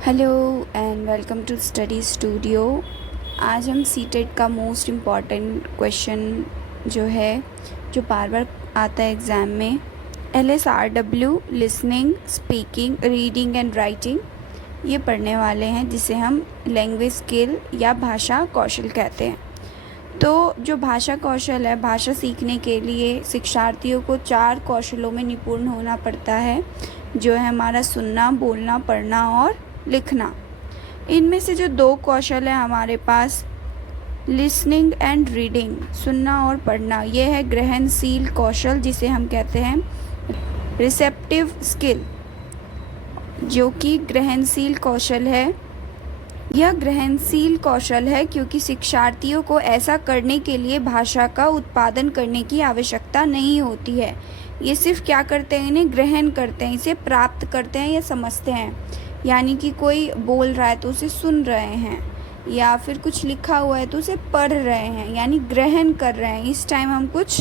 Hello and welcome to study studio. आज हम CTET का मोस्ट इम्पॉर्टेंट क्वेश्चन जो बार बार आता है एग्ज़ाम में, LSRW listening, speaking, reading and writing, ये पढ़ने वाले हैं, जिसे हम लैंग्वेज स्किल या भाषा कौशल कहते हैं। तो जो भाषा कौशल है, भाषा सीखने के लिए शिक्षार्थियों को 4 कौशलों में निपुण होना पड़ता है, जो है हमारा सुनना, बोलना, पढ़ना और लिखना। इनमें से जो 2 कौशल है हमारे पास, लिसनिंग एंड रीडिंग, सुनना और पढ़ना, ये है ग्रहणशील कौशल, जिसे हम कहते हैं रिसेप्टिव स्किल, जो कि ग्रहणशील कौशल है। यह ग्रहणशील कौशल है क्योंकि शिक्षार्थियों को ऐसा करने के लिए भाषा का उत्पादन करने की आवश्यकता नहीं होती है। ये सिर्फ क्या करते हैं, इन्हें ग्रहण करते हैं, इसे प्राप्त करते हैं या समझते हैं। यानी कि कोई बोल रहा है तो उसे सुन रहे हैं, या फिर कुछ लिखा हुआ है तो उसे पढ़ रहे हैं, यानी ग्रहण कर रहे हैं। इस टाइम हम कुछ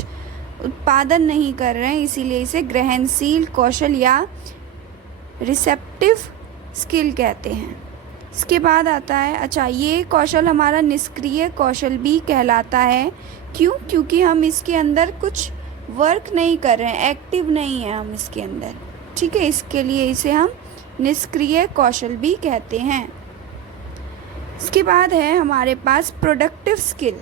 उत्पादन नहीं कर रहे हैं, इसीलिए इसे ग्रहणशील कौशल या रिसेप्टिव स्किल कहते हैं। इसके बाद आता है, ये कौशल हमारा निष्क्रिय कौशल भी कहलाता है। क्यों? क्योंकि हम इसके अंदर कुछ वर्क नहीं कर रहे हैं, एक्टिव नहीं है हम इसके अंदर, ठीक है। इसके लिए इसे हम निष्क्रिय कौशल भी कहते हैं। इसके बाद है हमारे पास प्रोडक्टिव स्किल।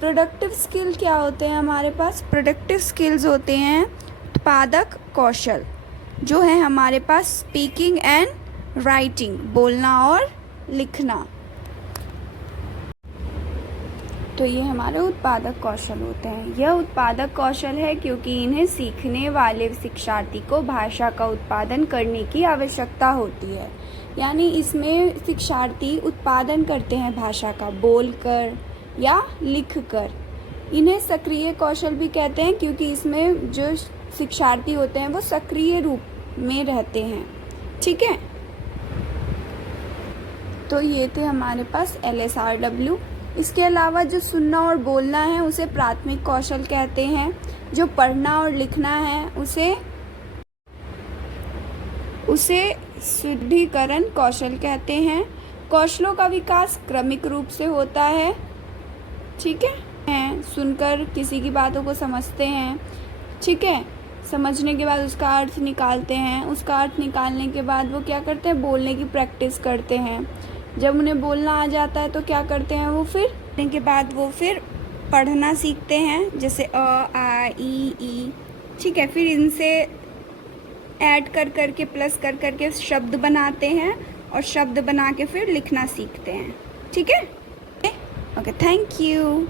प्रोडक्टिव स्किल क्या होते हैं हमारे पास? प्रोडक्टिव स्किल्स होते हैं उत्पादक कौशल, जो है हमारे पास स्पीकिंग एंड राइटिंग, बोलना और लिखना। तो ये हमारे उत्पादक कौशल होते हैं। यह उत्पादक कौशल है क्योंकि इन्हें सीखने वाले शिक्षार्थी को भाषा का उत्पादन करने की आवश्यकता होती है। यानी इसमें शिक्षार्थी उत्पादन करते हैं भाषा का, बोलकर या लिखकर। इन्हें सक्रिय कौशल भी कहते हैं क्योंकि इसमें जो शिक्षार्थी होते हैं वो सक्रिय रूप में रहते हैं, ठीक है। तो ये थे हमारे पास LSRW। इसके अलावा जो सुनना और बोलना है उसे प्राथमिक कौशल कहते हैं। जो पढ़ना और लिखना है उसे सुदृढ़ीकरण कौशल कहते हैं। कौशलों का विकास क्रमिक रूप से होता है, ठीक है। सुनकर किसी की बातों को समझते हैं, ठीक है। समझने के बाद उसका अर्थ निकालते हैं, उसका अर्थ निकालने के बाद वो क्या करते हैं, बोलने की प्रैक्टिस करते हैं। जब उन्हें बोलना आ जाता है तो क्या करते हैं, वो फिर पढ़ना सीखते हैं, जैसे अ, आ, ई, ठीक है। फिर इनसे ऐड कर करके, प्लस कर करके शब्द बनाते हैं, और शब्द बना के फिर लिखना सीखते हैं, ठीक है। Okay, thank you.